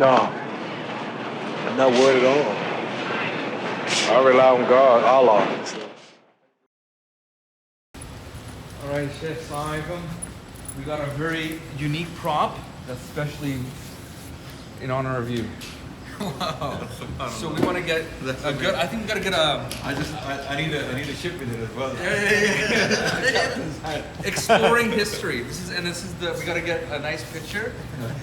No, I'm not worried at all. I rely on God, Allah. So. All right, Sheikh, Assalamu alaikum. We got a very unique prop that's specially in honor of you. Wow. So we want to get a good. I think we gotta get a. I need a ship with it as well. Exploring history. This is we gotta get a nice picture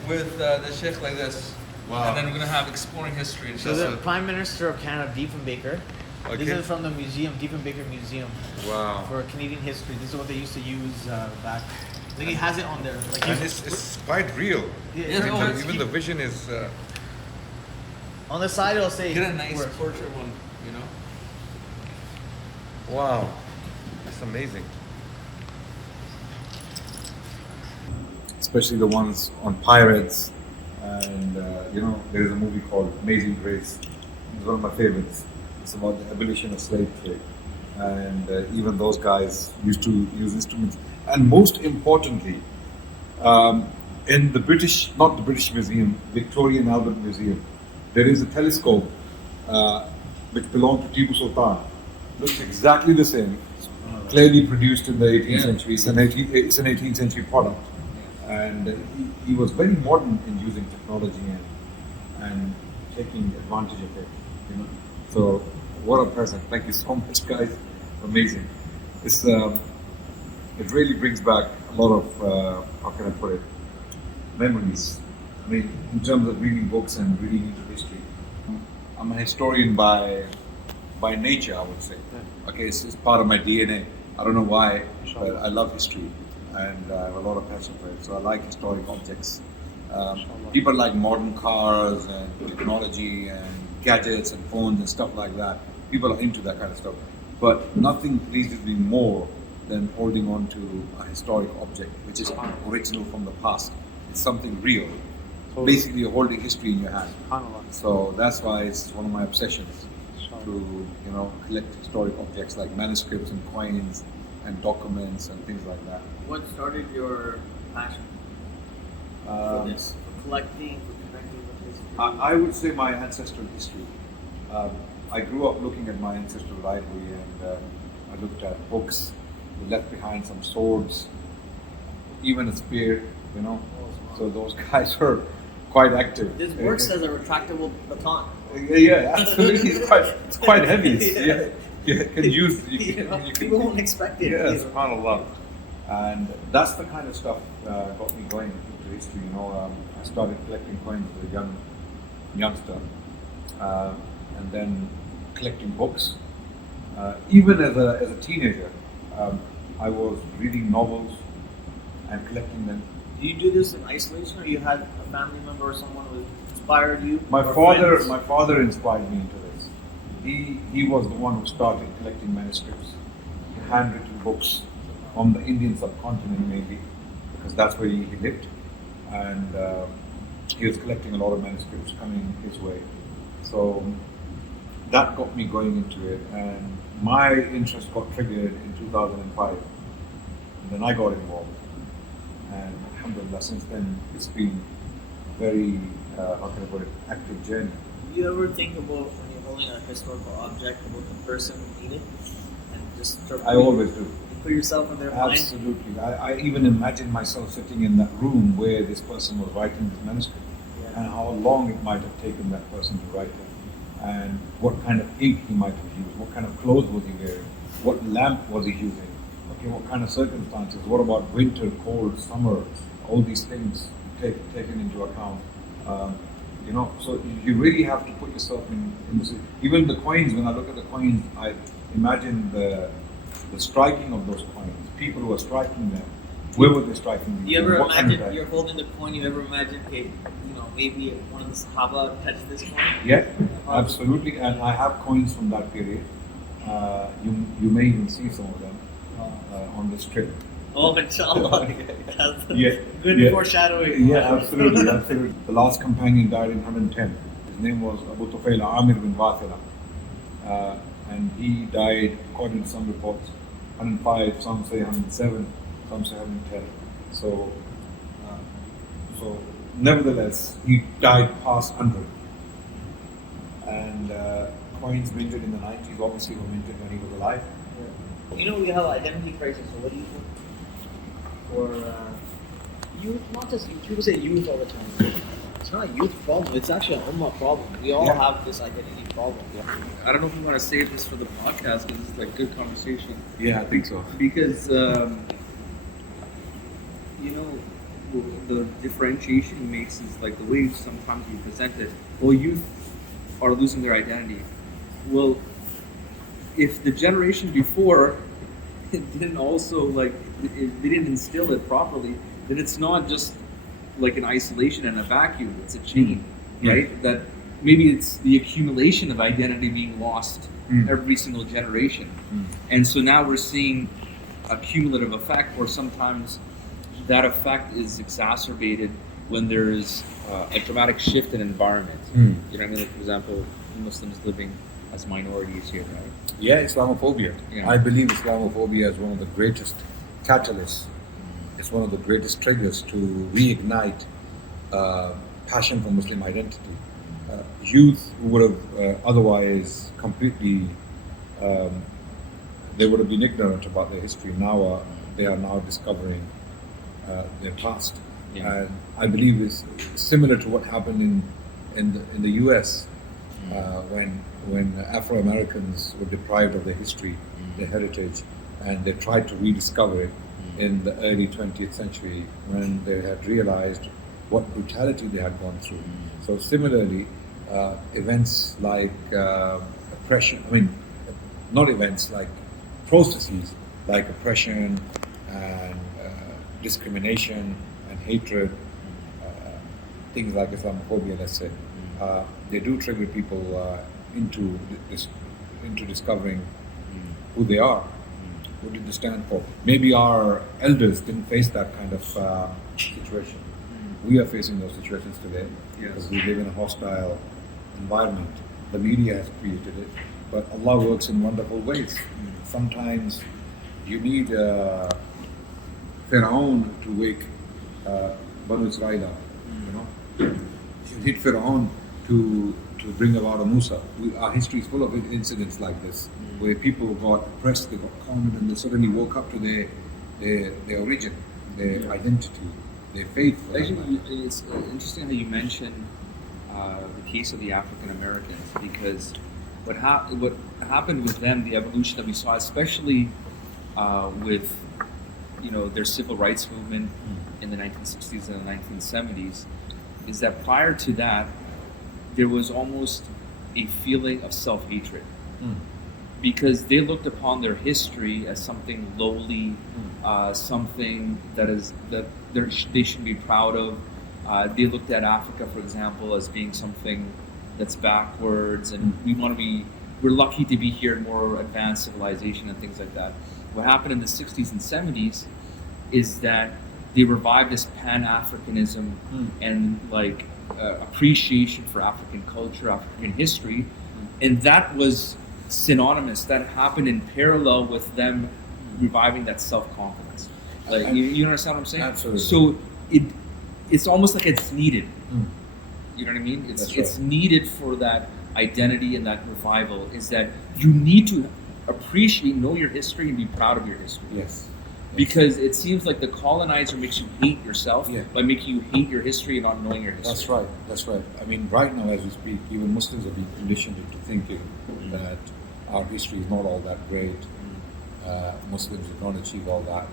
with the Sheikh like this. Wow. And then we're gonna have exploring history. So the Prime Minister of Canada, Diefenbaker. Okay. This is from the museum, Diefenbaker Museum. Wow. For Canadian history. This is what they used to use back. I think he has it on there. Like And it's quite real. Yeah, Even the vision is. on the side it'll say. Get a nice portrait one, you know. Wow. That's amazing. Especially the ones on pirates, and there is a movie called Amazing Grace. It's one of my favorites. It's about the abolition of slave trade, and even those guys used to use instruments. And most importantly, in the not the British Museum, Victoria and Albert Museum, there is a telescope which belonged to Tipu Sultan. Looks exactly the same, clearly produced in the 18th century. It's an 18th century product. And he was very modern in using technology and taking advantage of it. So what a present! Thank you so much, guys. Amazing. It really brings back a lot of how can I put it? Memories. I mean, in terms of reading books and reading into history. I'm a historian by nature, I would say. Okay, it's part of my DNA. I don't know why, but I love history. And I have a lot of passion for it. So I like historic objects. People like modern cars and technology and gadgets and phones and stuff like that. People are into that kind of stuff. But nothing pleases me more than holding on to a historic object, which is original from the past. It's something real. Basically, you're holding history in your hand. So that's why it's one of my obsessions to collect historic objects like manuscripts and coins and documents and things like that. What started your passion for this? For collecting, for connecting with history? I would say my ancestral history. I grew up looking at my ancestral library, and I looked at books. We left behind some swords, even a spear, So those guys were quite active. This works as a retractable baton. Yeah, absolutely. It's quite heavy. You can use. People won't expect it. Yeah, subhanAllah. And that's the kind of stuff got me going into history. I started collecting coins as a youngster, and then collecting books. Even as a teenager, I was reading novels and collecting them. Do you do this in isolation, or you had a family member or someone who inspired you? My father inspired me into this. He was the one who started collecting manuscripts, handwritten books from the Indian subcontinent mainly, because that's where he lived, and he was collecting a lot of manuscripts coming his way. So that got me going into it, and my interest got triggered in 2005, and then I got involved. And alhamdulillah, since then it's been very, how can I put it, active journey. Do you ever think about, when you're holding a historical object, about the person who made it? And just I always do. Put yourself in their mind? Absolutely. I even imagine myself sitting in that room where this person was writing this manuscript, and how long it might have taken that person to write it, and what kind of ink he might have used, what kind of clothes was he wearing, what lamp was he using, okay, what kind of circumstances, what about winter, cold, summer, all these things taken into account. So you really have to put yourself in this. Even the coins, when I look at the coins, I imagine the striking of those coins, people who are striking them, where were they striking them? Do you ever imagine, you're holding the coin, you ever imagine, okay, maybe one of the Sahaba touched this coin? Yeah, absolutely, and I have coins from that period. You may even see some of them on this trip. Oh, inshallah. Yeah. Good foreshadowing. Yeah, absolutely. The last companion died in 110. His name was Abu Tufail Amir bin Wathila. And he died, according to some reports, 105, some say 107, some say 110. So nevertheless, he died past 100. And coins minted in the 90s obviously were minted when he was alive. You know, we have identity crisis. So what do you think for youth? Not just youth. People say youth all the time. It's not a youth problem. It's actually an ummah problem. We all have this identity problem. I don't know if we want to save this for the podcast because it's like good conversation. Yeah, I think so. Because you know, the differentiation he makes is like the way sometimes we present it. Well, youth are losing their identity. Well, if the generation before it didn't also like they didn't instill it properly, then it's not just like an isolation and a vacuum. It's a chain, right? That maybe it's the accumulation of identity being lost every single generation, and so now we're seeing a cumulative effect, or sometimes that effect is exacerbated when there's a dramatic shift in environment. You know what I mean? Like, for example, Muslims living as minorities here, right? Yeah, Islamophobia. Yeah. I believe Islamophobia is one of the greatest catalysts. It's one of the greatest triggers to reignite passion for Muslim identity. Youth who would have otherwise completely, they would have been ignorant about their history. Now they are now discovering their past. Yeah. And I believe it's similar to what happened in the U.S. When Afro Americans were deprived of their history, their heritage, and they tried to rediscover it in the early 20th century when they had realized what brutality they had gone through. So similarly, events like oppression, not events, like processes like oppression and discrimination and hatred, things like Islamophobia, let's say, they do trigger people into discovering who they are. What did they stand for? Maybe our elders didn't face that kind of situation. We are facing those situations today because we live in a hostile environment. The media has created it, but Allah works in wonderful ways. Sometimes you need Pharaoh to wake Banu Israel up. You need Pharaoh to bring about a Musa. Our history is full of incidents like this, where people got oppressed, they got cornered, and they suddenly woke up to their origin, their identity, their faith. Actually, it's interesting how you mention the case of the African Americans, because what happened with them, the evolution that we saw, especially with their civil rights movement in the 1960s and the 1970s, is that prior to that, there was almost a feeling of self-hatred because they looked upon their history as something lowly, something that they should be proud of. They looked at Africa, for example, as being something that's backwards, and we're lucky to be here in more advanced civilization and things like that. What happened in the 60s and 70s is that they revived this Pan-Africanism and appreciation for African culture, African history, and that was synonymous. That happened in parallel with them reviving that self-confidence. You understand what I'm saying? Absolutely. So it's almost like it's needed. You know what I mean? It's needed for that identity and that revival. Is that you need to appreciate, know your history, and be proud of your history. Yes. Because it seems like the colonizer makes you hate yourself by making you hate your history and not knowing your history. That's right. Right now as we speak, even Muslims are being conditioned into thinking that our history is not all that great. Muslims don't achieve all that.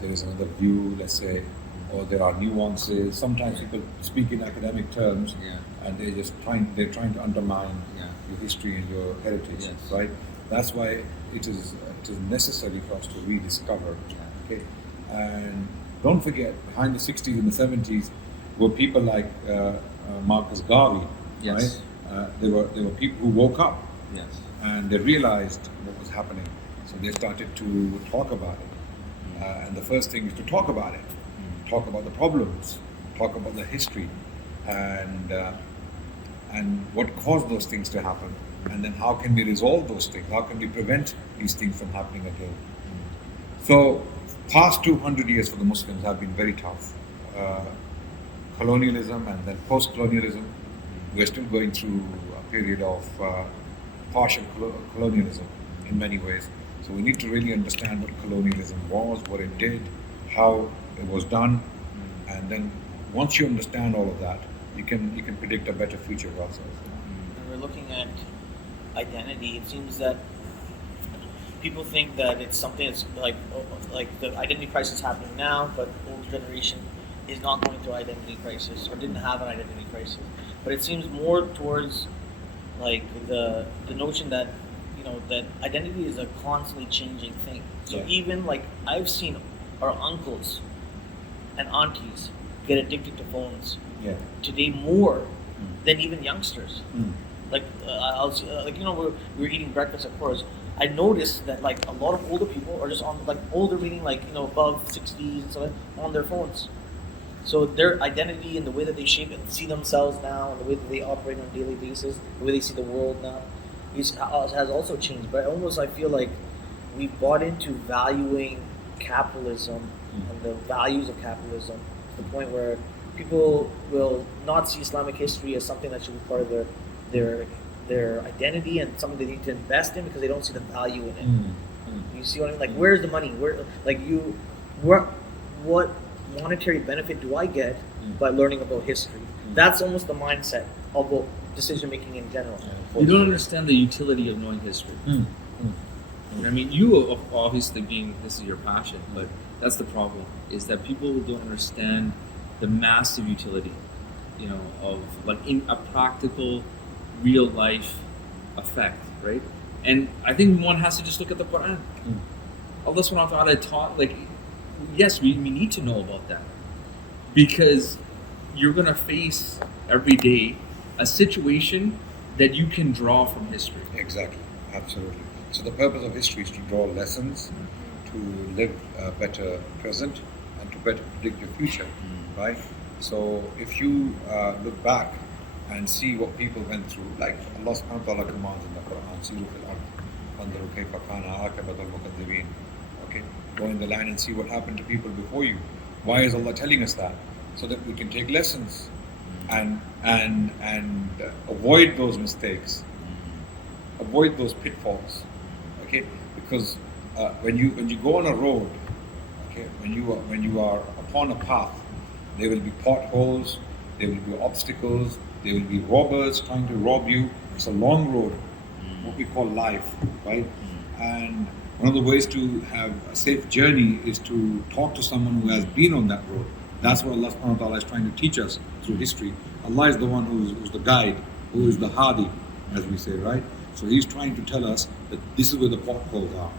There is another view, let's say, or there are nuances. Sometimes people speak in academic terms, and they're trying to undermine your history and your heritage, right? That's why it is necessary for us to rediscover. Okay, and don't forget, behind the 60s and the 70s were people like Marcus Garvey, right? There were people who woke up, and they realized what was happening, so they started to talk about it. And the first thing is to talk about it, talk about the problems, talk about the history, and what caused those things to happen. And then how can we resolve those things? How can we prevent these things from happening again? So, past 200 years for the Muslims have been very tough. colonialism and then post-colonialism. We're still going through a period of partial colonialism in many ways. So we need to really understand what colonialism was, what it did, how it was done, and then once you understand all of that, you can predict a better future for ourselves. When we're looking at identity, it seems that people think that it's something that's like the identity crisis happening now, but older generation is not going through identity crisis or didn't have an identity crisis. But it seems more towards like the notion that that identity is a constantly changing thing. So even like I've seen our uncles and aunties get addicted to phones today more than even youngsters. Like I was we were eating breakfast of course. I noticed that like a lot of older people are just on like older meaning like above 60s and stuff on their phones. So their identity and the way that they shape and see themselves now and the way that they operate on a daily basis, the way they see the world now, has also changed. But almost I feel like we've bought into valuing capitalism and the values of capitalism to the point where people will not see Islamic history as something that should be part of their identity and something they need to invest in because they don't see the value in it. You see what I mean? Like where's the money? What monetary benefit do I get by learning about history? That's almost the mindset of decision making in general. You don't understand the utility of knowing history. I mean, you obviously this is your passion, but that's the problem, is that people don't understand the massive utility, of like in a practical, real life effect, right? And I think one has to just look at the Quran. Allah subhanahu wa ta'ala taught, like, yes, we need to know about that, because you're going to face every day a situation that you can draw from history. Exactly, absolutely. So the purpose of history is to draw lessons, to live a better present, and to better predict your future, right? So if you look back and see what people went through, like Allah subhanahu wa ta'ala commands in the Quran, "Siru fil ard, fanzuru kayfa kana aqibatul mukaththibin." Okay, go in the land and see what happened to people before you. Why is Allah telling us that? So that we can take lessons and avoid those mistakes, avoid those pitfalls. Okay, because when you go on a road, okay, when you are upon a path, there will be potholes, there will be obstacles, there will be robbers trying to rob you. It's a long road, what we call life, right? And one of the ways to have a safe journey is to talk to someone who has been on that road. That's what Allah subhanahu wa ta'ala is trying to teach us through history. Allah is the one who's the guide, who is the hadi, as we say, right? So He's trying to tell us that this is where the potholes are.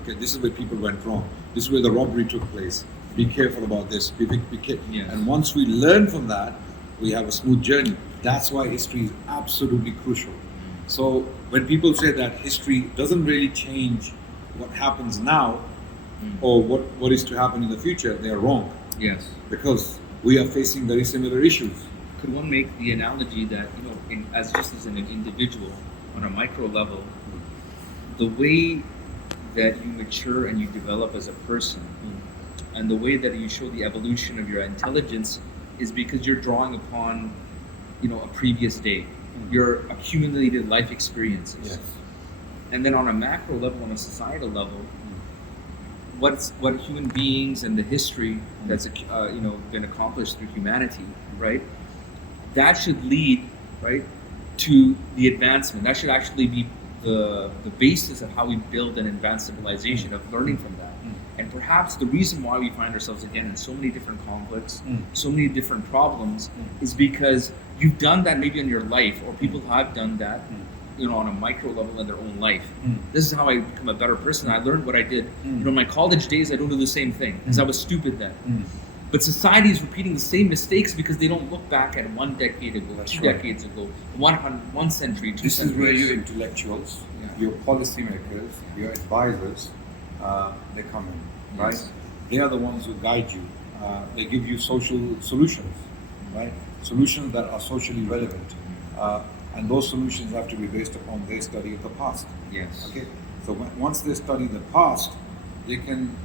Okay, this is where people went wrong. This is where the robbery took place. Be careful about this. Be careful. Yes. And once we learn from that, we have a smooth journey. That's why history is absolutely crucial. So when people say that history doesn't really change what happens now or what is to happen in the future, they are wrong. Yes. Because we are facing very similar issues. Could one make the analogy that, as an individual, on a micro level, the way that you mature and you develop as a person, and the way that you show the evolution of your intelligence is because you're drawing upon, a previous day, your accumulated life experiences. Yes. And then on a macro level, on a societal level, what human beings and the history that's been accomplished through humanity, right? That should lead, right, to the advancement. That should actually be the basis of how we build and advance civilization, of learning from that. And perhaps the reason why we find ourselves again in so many different conflicts, so many different problems, is because you've done that maybe in your life, or people have done that, on a micro level in their own life. This is how I become a better person. I learned what I did. In my college days, I don't do the same thing because I was stupid then. But society is repeating the same mistakes because they don't look back at 1 decade ago, That's 2 right. decades ago, one century, 2 This is centuries. where your intellectuals, your policymakers, your advisors, they come in, right? Yes. They are the ones who guide you. They give you social solutions, right? Solutions that are socially relevant. And those solutions have to be based upon their study of the past. Yes. Okay. So once they study the past, they can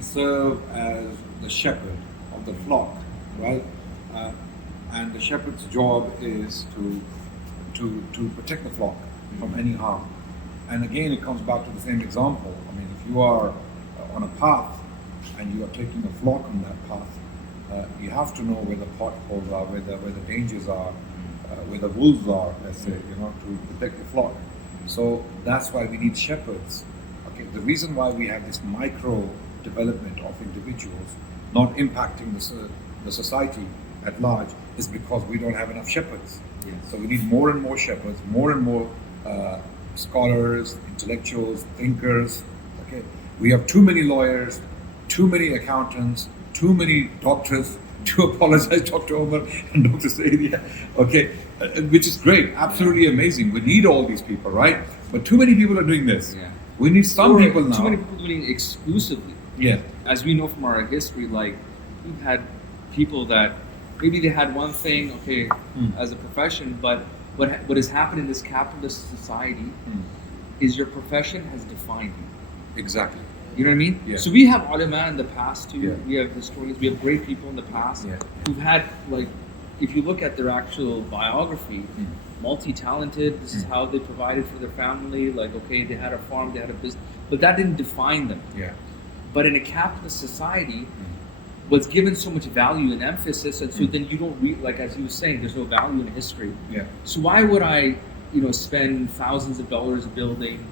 serve as the shepherd of the flock right? And the shepherd's job is to protect the flock from any harm. And again, it comes back to the same example. I mean, if you are on a path and you are taking a flock on that path, you have to know where the potholes are, where the dangers are, where the wolves are, let's say, to protect the flock. So that's why we need shepherds. Okay, the reason why we have this micro development of individuals not impacting the society at large is because we don't have enough shepherds. Yes. So we need more and more shepherds, more and more scholars, intellectuals, thinkers. Okay, we have too many lawyers, too many accountants, too many doctors. To apologize, Dr. Omar and Dr. Syed. Okay, which is great, absolutely amazing. We need all these people, right? But too many people are doing this. Yeah. We need some people now. Too many people doing it exclusively. Yeah. As we know from our history, like we've had people that maybe they had one thing, okay, as a profession, but what has happened in this capitalist society is your profession has defined you. Exactly. You know what I mean? Yeah. So we have ulama in the past too. Yeah. We have historians. We have great people in the past Yeah. who've had, like, if you look at their actual biography, multi-talented. This is how they provided for their family. Like, okay, they had a farm, they had a business, but that didn't define them. Yeah. But in a capitalist society, what's given so much value and emphasis, and so then you don't like as he was saying, there's no value in history. Yeah. So why would I, spend thousands of dollars building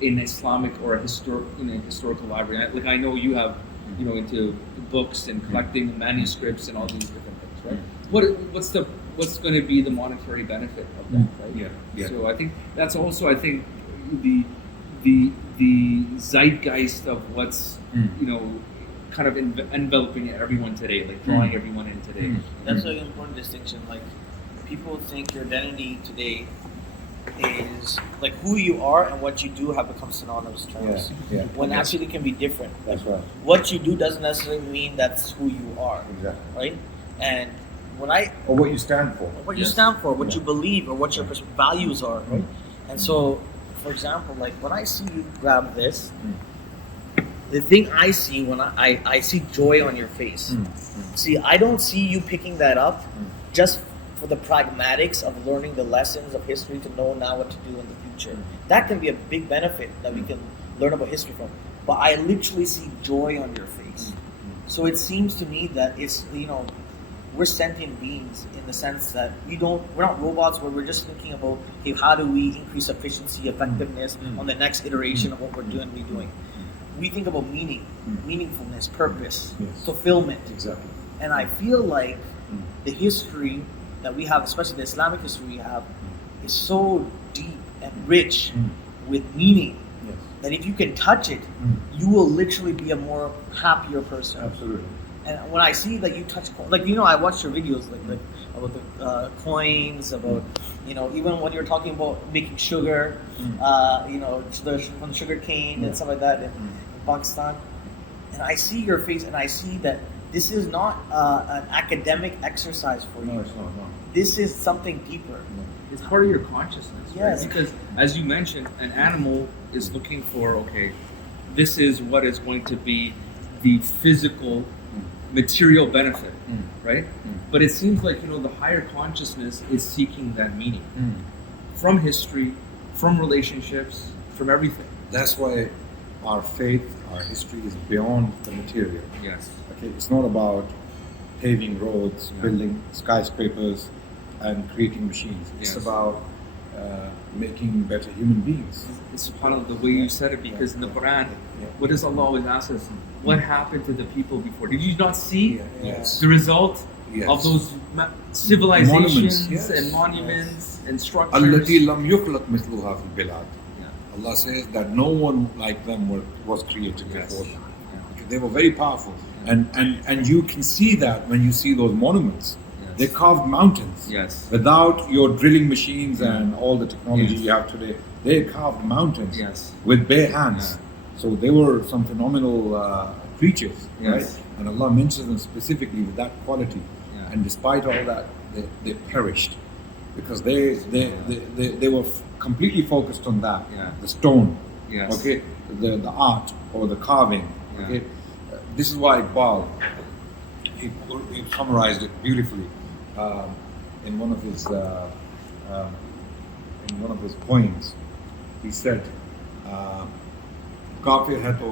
in Islamic or a historical library? Like I know you have, into books and collecting manuscripts and all these different things, right? What's going to be the monetary benefit of that, right? Yeah. Yeah. So I think that's also the zeitgeist of what's kind of enveloping everyone today, like drawing everyone in today. That's an important distinction. Like people think your identity today is like who you are and what you do have become synonymous terms. Yeah. When actually it can be different. That's right. What you do doesn't necessarily mean that's who you are. Exactly. Right? And or what you stand for. What you stand for, what you believe, or what your values are, right? And so, for example, like when I see you grab this, the thing I see when I see joy on your face. See, I don't see you picking that up just for the pragmatics of learning the lessons of history to know now what to do in the future. That can be a big benefit that we can learn about history from. But I literally see joy on your face. So it seems to me that it's, we're sentient beings in the sense that we're not robots where we're just thinking about, okay, how do we increase efficiency, effectiveness on the next iteration of what we're doing. We think about meaning, meaningfulness, purpose, fulfillment. Exactly. And I feel like the history that we have, especially the Islamic history we have, is so deep and rich with meaning that if you can touch it, you will literally be a more happier person. Absolutely. And when I see that you touch, I watched your videos like about the coins, about even when you're talking about making sugar, from sugar cane and stuff like that in Pakistan, and I see your face and I see that this is not an academic exercise for you. No, it's not. No. This is something deeper. It's part of your consciousness, Yes. right? Because as you mentioned, an animal is looking for, okay, this is what is going to be the physical material benefit, right? But it seems like, the higher consciousness is seeking that meaning from history, from relationships, from everything. That's why our faith, our history is beyond the material. Yes. Okay, it's not about paving roads, building skyscrapers, and creating machines. It's about making better human beings. It's subhanAllah the way you said it, because in the Quran, what does Allah always ask us? What happened to the people before? Did you not see the result of those civilizations and monuments and structures? التي لم يخلق مثلها في البلاد. Allah says that no one like them was created before them. Okay, they were very powerful. And you can see that when you see those monuments. They carved mountains. Without your drilling machines and all the technology you have today, they carved mountains with bare hands. So they were some phenomenal creatures, right? And Allah mentions them specifically with that quality. And despite all that, they perished because they were completely focused on that. The stone, okay, the art or the carving. Okay, this is why Iqbal, it summarized it beautifully in one of his poems. He said, "काफिर है तो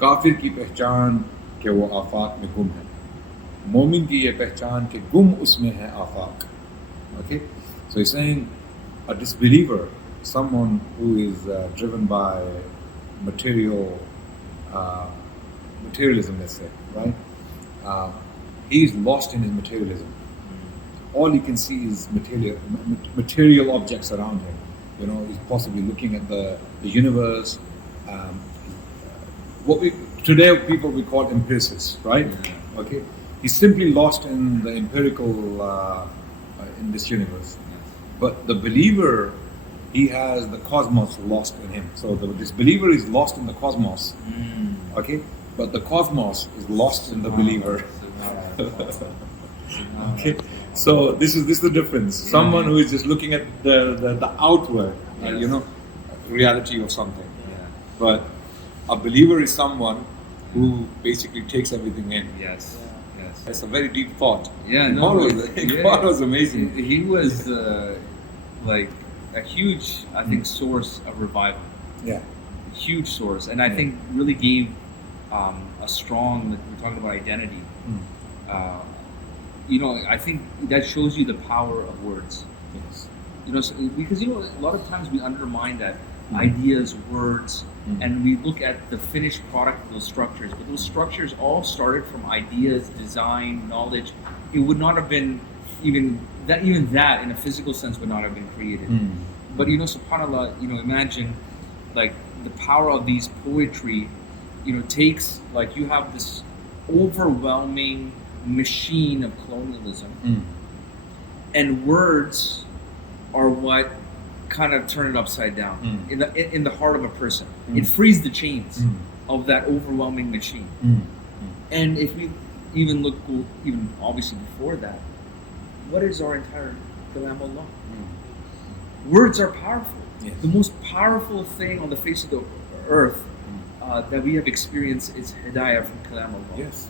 काफिर की पहचान के वो आफाक में गुम है, मोमिन की ये पहचान के गुम उसमें है आफाक." Okay, so he's saying a disbeliever, someone who is driven by materialism, let's say, right? He is lost in his materialism. All he can see is material objects around him. You know, he's possibly looking at the universe. Today people we call empiricists, right? Yeah. Okay, he's simply lost in the empirical in this universe. Yes. But the believer, he has the cosmos lost in him. So this believer is lost in the cosmos. Okay, but the cosmos is lost in the believer. Okay, so this is the difference. Someone who is just looking at the outward, Yes. reality of something. Yeah. But a believer is someone who basically takes everything in. Yes. Yes. It's a very deep thought. Yeah. God was amazing. He was like a huge, I think, source of revival. Yeah. Huge source, and I think really gave a strong. Like we're talking about identity. I think that shows you the power of words. Yes. Because a lot of times we undermine that ideas, words, and we look at the finished product of those structures. But those structures all started from ideas, design, knowledge. It would not have been even that in a physical sense would not have been created. But subhanAllah, imagine like the power of these poetry, takes like you have this overwhelming machine of colonialism, and words are what kind of turn it upside down in the heart of a person. It frees the chains of that overwhelming machine. And if we even look even obviously before that, what is our entire Kalamullah? Words are powerful. Yes. The most powerful thing on the face of the earth that we have experienced is Hidayah from Kalamullah. Yes.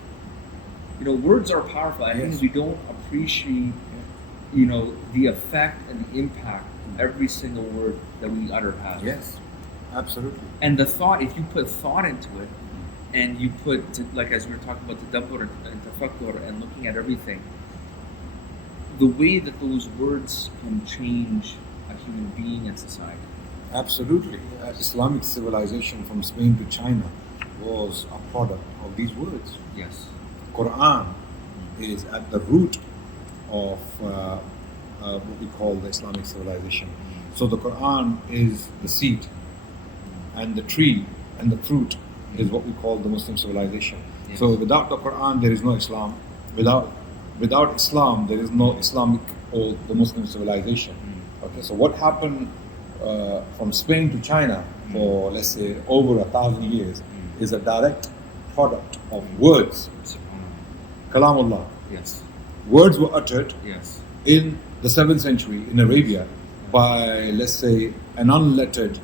Words are powerful. I think Yes. we don't appreciate, the effect and the impact every single word that we utter has. Yes. Absolutely. And the thought, if you put thought into it, and you put, like as we were talking about tadabbur and tafakkur and looking at everything, the way that those words can change a human being and society. Absolutely. Islamic civilization from Spain to China was a product of these words. Yes. Quran is at the root of what we call the Islamic civilization. So the Quran is the seed, and the tree and the fruit is what we call the Muslim civilization. Yes. So without the Quran, there is no Islam. Without Islam, there is no Islamic or the Muslim civilization. Okay, so what happened from Spain to China for, let's say, over 1,000 years is a direct product of words. Kalamullah. Yes. Words were uttered Yes. in the 7th century in Arabia by, let's say, an unlettered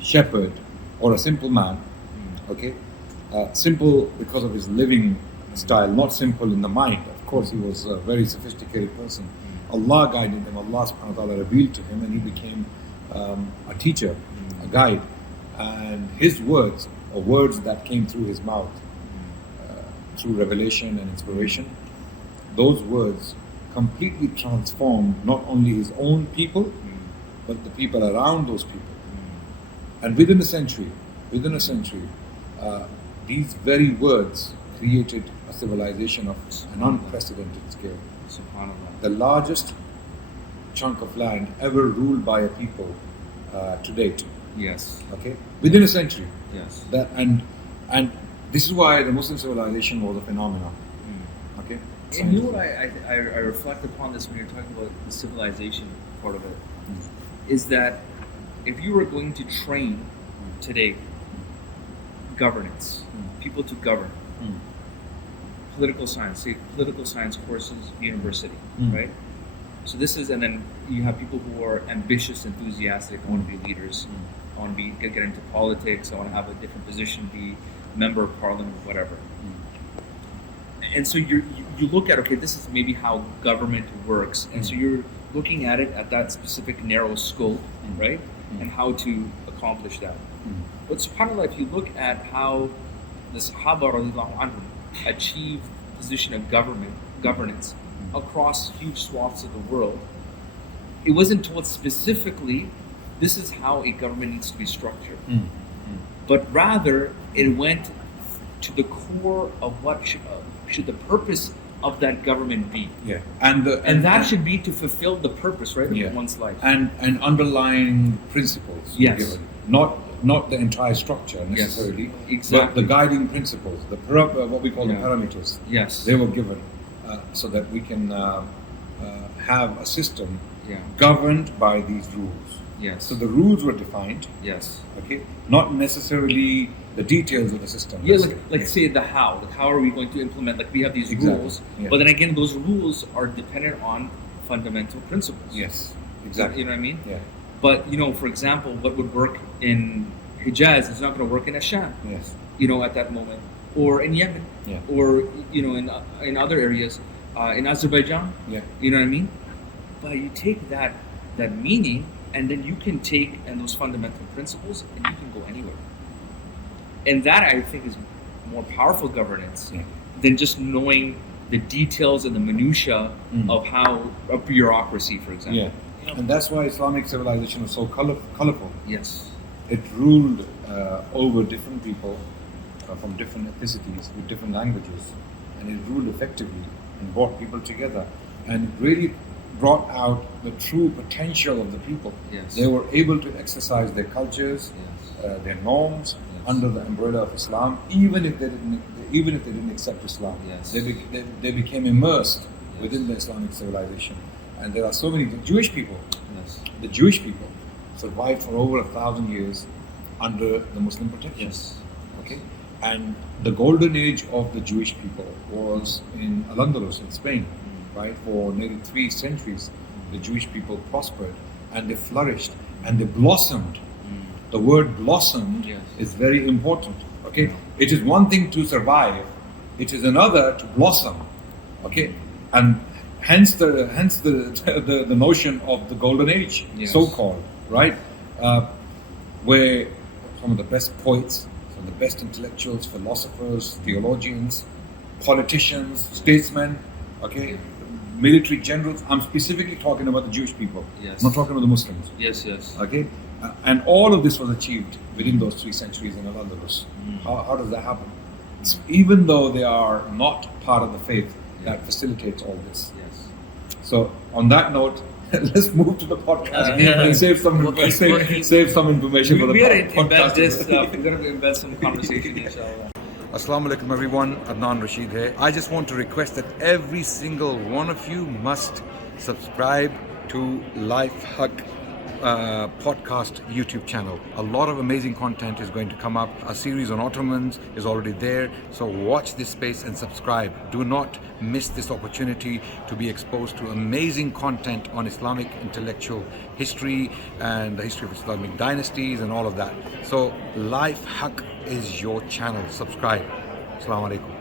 shepherd or a simple man. Okay, simple because of his living style, not simple in the mind. Of course, he was a very sophisticated person. Allah guided him. Allah subhanahu wa ta'ala revealed to him, and he became a teacher, a guide. And his words, or words that came through his mouth, through revelation and inspiration, those words completely transformed not only his own people, but the people around those people. And within a century, these very words created a civilization of an unprecedented scale. SubhanAllah. The largest chunk of land ever ruled by a people to date. Yes. Okay, within a century. Yes. That and this is why the Muslim civilization was a phenomenon. Okay. And you know what I reflect upon this when you're talking about the civilization part of it, is that if you were going to train today governance, people to govern, political science, say political science courses, university, right? So this is, and then you have people who are ambitious, enthusiastic, want to be leaders, want to get into politics, I want to have a different position, be member of parliament, whatever. And so you look at, okay, this is maybe how government works, and so you're looking at it at that specific narrow scope, right, and how to accomplish that. But subhanAllah, if you look at how the Sahaba radiallahu anhum achieved the position of governance across huge swaths of the world, it wasn't told specifically this is how a government needs to be structured, but rather it went to the core of what should the purpose of that government be. Yeah, and that should be to fulfill the purpose, right, of one's life. And underlying principles. Yes. Given. Not the entire structure necessarily, exactly. but the guiding principles, what we call the parameters. Yes. They were given so that we can have a system governed by these rules. Yes. So the rules were defined. Yes. Okay. Not necessarily the details of the system. Yeah, like say the how. Like how are we going to implement? Like we have these rules, but then again, those rules are dependent on fundamental principles. Yes. Exactly. You know what I mean? Yeah. But for example, what would work in Hijaz is not going to work in Asham. Yes. At that moment, or in Yemen, or in other areas, in Azerbaijan. Yeah. You know what I mean? But you take that meaning, and then you can take those fundamental principles, and you can go anywhere. And that, I think, is more powerful governance than just knowing the details and the minutiae of how a bureaucracy, for example. Yeah. And that's why Islamic civilization was so colorful. Yes. It ruled over different people from different ethnicities with different languages, and it ruled effectively and brought people together, and it really brought out the true potential of the people. Yes. They were able to exercise their cultures, their norms under the umbrella of Islam, even if they didn't accept Islam. Yes. They became immersed within the Islamic civilization. And there are so many Jewish people. Yes. The Jewish people survived for over 1,000 years under the Muslim protection. Yes. Okay, and the golden age of the Jewish people was in Al-Andalus in Spain, right? For nearly 3 centuries, the Jewish people prospered and they flourished and they blossomed. The word blossomed is very important. Okay, it is one thing to survive; it is another to blossom. Okay, and hence the notion of the golden age, so called, right? Where some of the best poets, some of the best intellectuals, philosophers, theologians, politicians, statesmen, okay, military generals. I'm specifically talking about the Jewish people. Yes. I'm not talking about the Muslims. Yes. Okay, and all of this was achieved within those 3 centuries in Al-Andalus. How does that happen? Even though they are not part of the faith that facilitates all this. Yes. So on that note, let's move to the podcast and save some information for the podcast. We're going to embed some conversation, inshallah. Assalamu alaikum everyone, Adnan Rashid here. I just want to request that every single one of you must subscribe to Life Haqq podcast YouTube channel. A lot of amazing content is going to come up. A series on Ottomans is already there, so watch this space and subscribe. Do not miss this opportunity to be exposed to amazing content on Islamic intellectual history and the history of Islamic dynasties and all of that. So Life Haqq is your channel. Subscribe. Assalamu alaikum.